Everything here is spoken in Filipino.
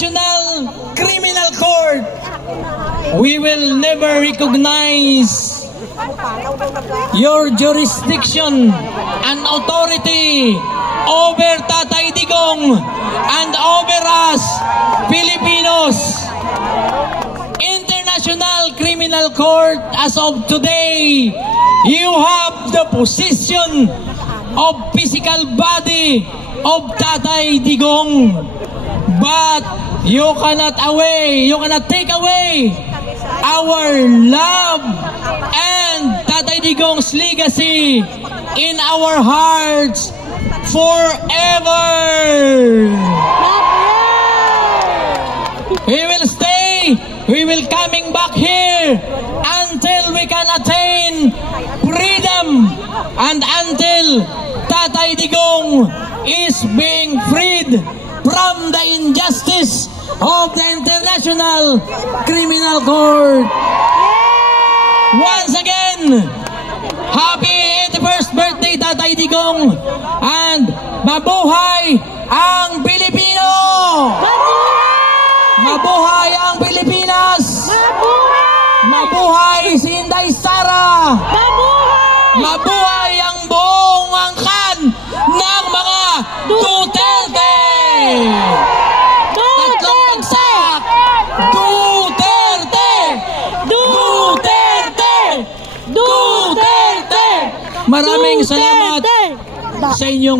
International Criminal Court, we will never recognize your jurisdiction and authority over Tatay Digong and over us, Filipinos. International Criminal Court, as of today, you have the position of physical body of Tatay Digong, but you cannot take away our love and Tatay Digong's legacy in our hearts forever. We will stay, we will coming back here until we can attain freedom and until Tatay Digong is being freed from the injustice of the International Criminal Court. Once again, happy 81st birthday, Tatay Digong, and mabuhay ang Pilipino! Mabuhay ang Pilipinas! Mabuhay si Inday Sara! Mabuhay ang buong angkan ng mga Duterte! Tatlong bagsak! Duterte! Duterte! Duterte! Maraming salamat sa inyong